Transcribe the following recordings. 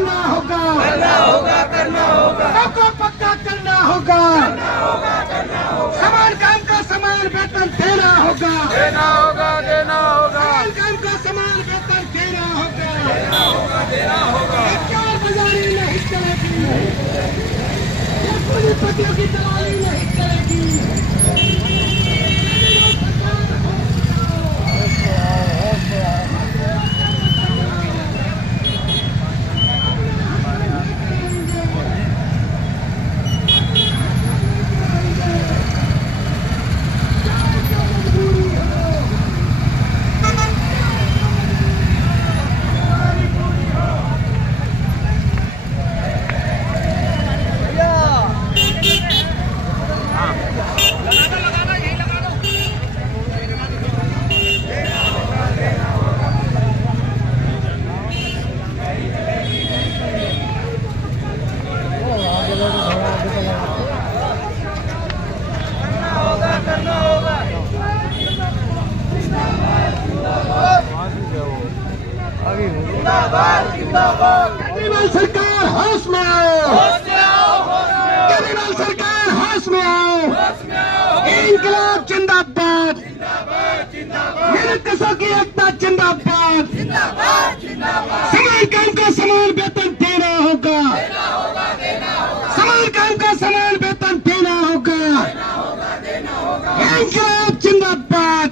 करना होगा, करना होगा, सबको पक्का करना होगा, समान काम का समान वेतन देना होगा, समान काम का समान वेतन देना होगा, चार बाजारी नहीं चलेगी, पूंजीपतियों की दलाली नहीं चलेगी। केजरीवाल सरकार होश में आओ, केजरीवाल सरकार होश में आओ, इंकलाब जिंदाबाद, मेहनत कशों की एकता जिंदाबाद, समान काम का समान वेतन देना होगा, समान काम का समान वेतन देना होगा, इंकलाब जिंदाबाद।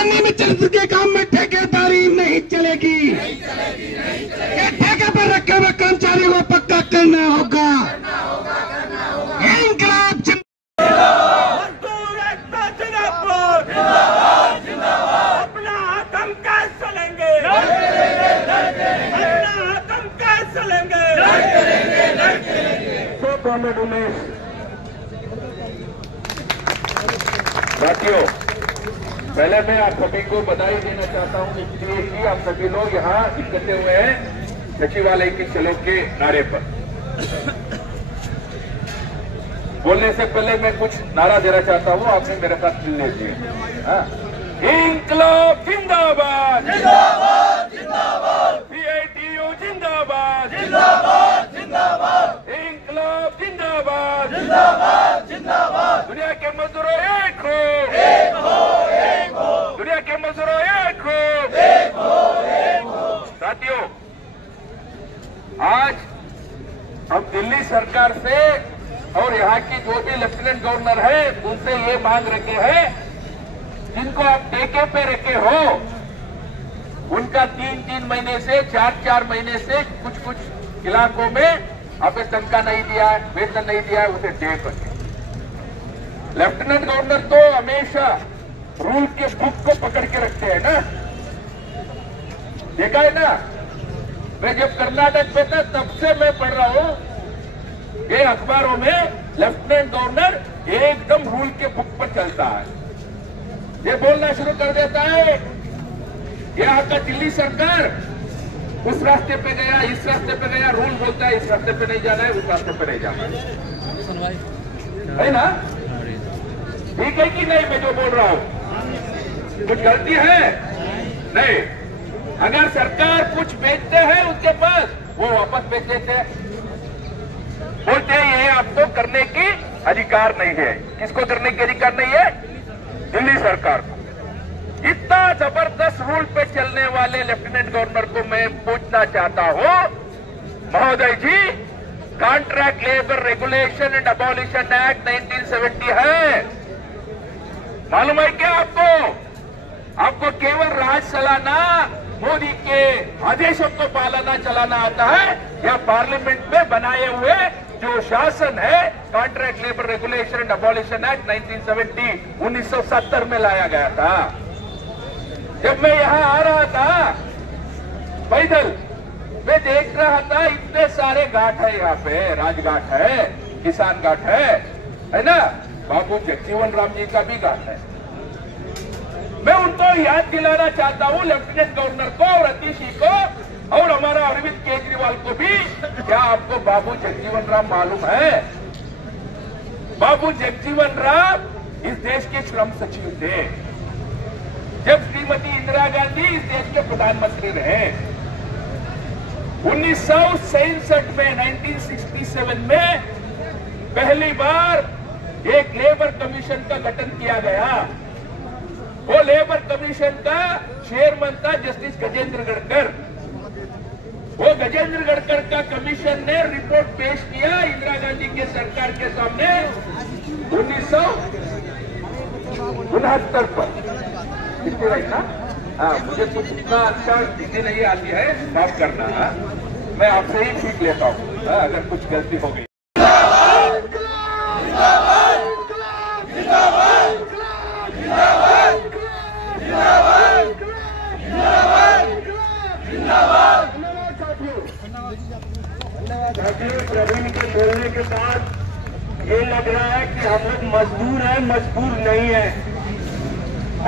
नियमित चरित्र के काम में ठेकेदारी नहीं चलेगी, ठेके पर रखे हुए कर्मचारियों को पक्का करना होगा, इंकलाब मजदूर एकता जिंदाबाद, अपना हम कैसे चलेंगे, अपना हम कैसे चलेंगे। साथियों, पहले मैं आप सभी को बधाई देना चाहता हूं इसलिए कि आप सभी लोग यहाँ इकट्ठे हुए हैं सचिवालय की चलो के नारे पर। बोलने से पहले मैं कुछ नारा देना चाहता हूं, आपने मेरे साथ मिल लीजिए। इंकलाब जिंदाबाद, CITU जिंदाबाद, इंकलाब जिंदाबाद, दुनिया के मजदूरों एक हो, दुनिया के मजदूरों एक हो। साथियों, आज हम दिल्ली सरकार से और यहाँ की जो भी लेफ्टिनेंट गवर्नर है उनसे ये मांग रखे हैं, जिनको आप ठेके पे रखे हो उनका 3-3 महीने से 4-4 महीने से कुछ इलाकों में आपने तनख्वाह नहीं दिया है, वेतन नहीं दिया है, उसे दे करके। लेफ्टिनेंट गवर्नर तो हमेशा रूल के बुक को पकड़ के रखते हैं ना, देखा है ना। मैं जब कर्नाटक में था तब से मैं पढ़ रहा हूं ये अखबारों में लेफ्टिनेंट गवर्नर एकदम रूल के बुक पर चलता है। ये बोलना शुरू कर देता है यहाँ का दिल्ली सरकार उस रास्ते पे गया, इस रास्ते पे गया, रूल बोलता है इस रास्ते पे नहीं जाना है, उस रास्ते पे नहीं जाना है ना। ठीक है कि नहीं मैं जो बोल रहा हूं? कुछ गलती है? नहीं। अगर सरकार कुछ बेचते हैं उसके पास वो वापस बेच देते हैं, बोलते हैं ये आपको करने की अधिकार नहीं है। किसको करने की अधिकार नहीं है? दिल्ली सरकार को। इतना जबरदस्त रूल पे चलने वाले लेफ्टिनेंट गवर्नर को मैं पूछना चाहता हूं, महोदय ji, contract labour regulation and abolition act 1970 है, मालूम है क्या आपको? आपको केवल राज चलाना, मोदी के आदेशों को पालना चलाना आता है, या पार्लियामेंट में बनाए हुए जो शासन है contract labour regulation and abolition act 1970 में लाया गया था। जब मैं यहां आ रहा था पैदल, मैं देख रहा था इतने सारे घाट है यहाँ पे, राजघाट है, किसान घाट है ना, बाबू जगजीवन राम जी का भी घाट है। मैं उनको याद दिलाना चाहता हूं, लेफ्टिनेंट गवर्नर को और अतिशी को और हमारा अरविंद केजरीवाल को भी, क्या आपको बाबू जगजीवन राम मालूम है? बाबू जगजीवन राम इस देश के श्रम सचिव थे जब श्रीमती इंदिरा गांधी इस देश के प्रधानमंत्री रहे। 1967 में 1967 में पहली बार एक लेबर कमीशन का गठन किया गया। वो लेबर कमीशन का चेयरमैन था जस्टिस गजेंद्र गढ़कर। वो गजेंद्र गढ़कर का कमीशन ने रिपोर्ट पेश किया इंदिरा गांधी के सरकार के सामने 1969 पर। कितनी रही ना? हाँ, मुझे कुछ इतना अच्छा हिंदी नहीं आती है, माफ करना। मैं आपसे ही सीख लेता हूँ अगर कुछ गलती हो गई। प्रवीण के बोलने के बाद ये लग रहा है कि हम लोग मजबूर हैं, मजबूर नहीं है।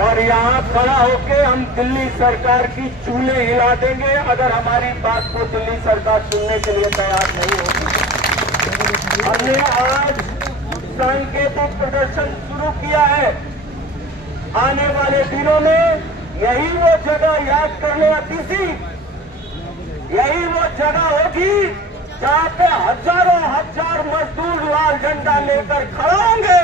और यहाँ खड़ा होके हम दिल्ली सरकार की चूल्हे हिला देंगे अगर हमारी बात को दिल्ली सरकार सुनने के लिए तैयार नहीं होगी। हमने आज सांकेतिक प्रदर्शन शुरू किया है। आने वाले दिनों में यही वो जगह, याद कर लो अतिथि, यही वो जगह होगी जहाँ पे हजारों हजार मजदूर लाल झंडा लेकर खड़ा होंगे,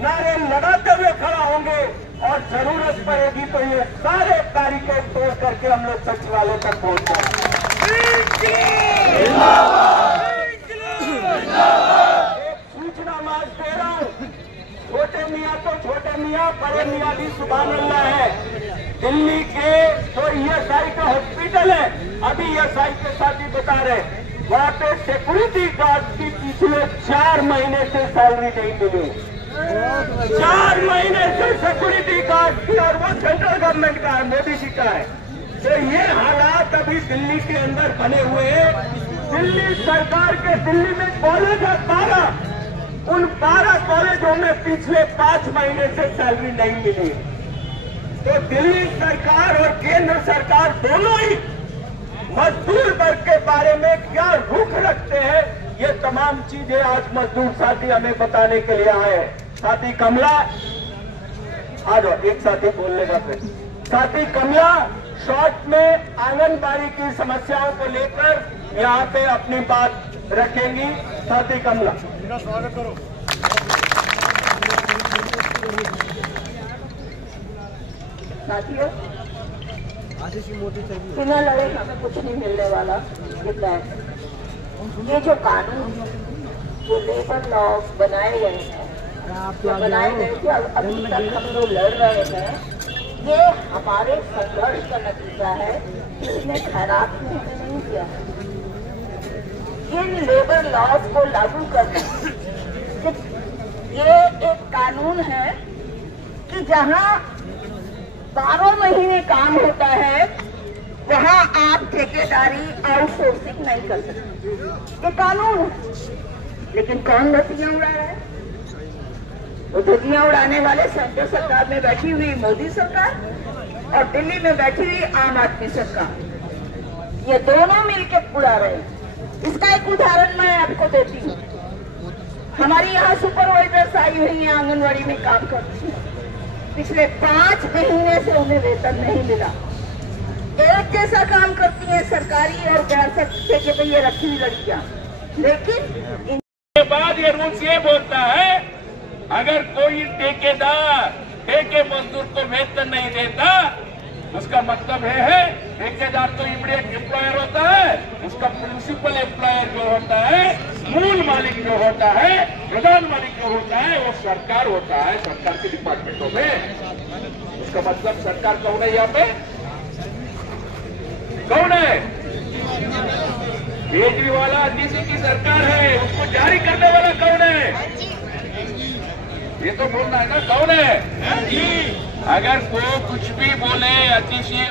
नारे लगाते हुए खड़ा होंगे और जरूरत पड़ेगी तो ये सारे बैरिकेड तोड़ करके हम लोग सचिवालय तक पहुंच जाएंगे। एक सूचना मार्च दे रहा हूँ, छोटे मियाँ तो छोटे मियाँ, बड़े मियाँ भी सुभान अल्लाह है। दिल्ली के जो ईएसआई का हॉस्पिटल है, अभी ईएसआई के साथ ही बता रहे, वहाँ पे सिक्योरिटी गार्ड की पिछले 4 महीने से सैलरी नहीं मिली। 4 महीने से सिक्योरिटी गार्ड की, और वो सेंट्रल गवर्नमेंट का है, मोदी जी का है। तो ये हालात अभी दिल्ली के अंदर बने हुए हैं। दिल्ली सरकार के, दिल्ली में कॉलेज है 12, उन 12 कॉलेजों में पिछले 5 महीने से सैलरी नहीं मिली। तो दिल्ली सरकार और केंद्र सरकार दोनों ही मजदूर वर्ग के बारे में क्या रुख रखते हैं, ये तमाम चीजें आज मजदूर साथी हमें बताने के लिए आए हैं। साथी कमला, आ जाओ, एक साथी बोल लेगा फिर। साथी कमला शॉर्ट में आंगनबाड़ी की समस्याओं को लेकर यहाँ पे अपनी बात रखेंगी। साथी कमला, स्वागत करो। साथियों, बिना लड़े हमें कुछ नहीं मिलने वाला। ये जो कानून, जो लेबर लॉज बनाए गए हैं, जो बनाए गए थे, अभी तक हम लोग लड़ रहे हैं, ये हमारे संघर्ष का नतीजा है। इसने खैरात हमने नहीं किया है। इन लेबर लॉज को लागू करना, ये एक कानून है कि जहाँ 12 महीने काम होता है, वहाँ आप ठेकेदारी आउटसोर्सिंग नहीं कर सकते। ये कानून है। लेकिन कौन धज्जियां उड़ा रहा है? वो धज्जियां उड़ाने वाले सेंट्रल सरकार में बैठी हुई मोदी सरकार और दिल्ली में बैठी हुई आम आदमी सरकार, ये दोनों मिलकर उड़ा रहे हैं। इसका एक उदाहरण मैं आपको देती हूँ। हमारी यहाँ सुपरवाइजर्स आई हुई है, आंगनबाड़ी में काम करती है। पिछले 5 महीने से उन्हें वेतन नहीं मिला। एक जैसा काम करती हैं, सरकारी और गैर सरकारी, ये रखी हुई लड़कियां। लेकिन इसके बाद ये रूल्स ये बोलता है, अगर कोई ठेकेदार ठेके मजदूर को वेतन नहीं देता, उसका मतलब है ठेकेदार तो इमीडिएट एम्प्लॉयर होता है, उसका प्रिंसिपल एम्प्लॉयर जो होता है, मूल मालिक जो होता है, प्रधान मालिक जो होता है, वो सरकार होता है। सरकार के डिपार्टमेंटों में उसका मतलब सरकार कौन है? यहाँ पे कौन है? केजरीवाल डीसी की सरकार है, उसको जारी करने वाला कौन है? ये तो बोलना है ना, कौन है? अगर कोई कुछ भी बोले अतिशी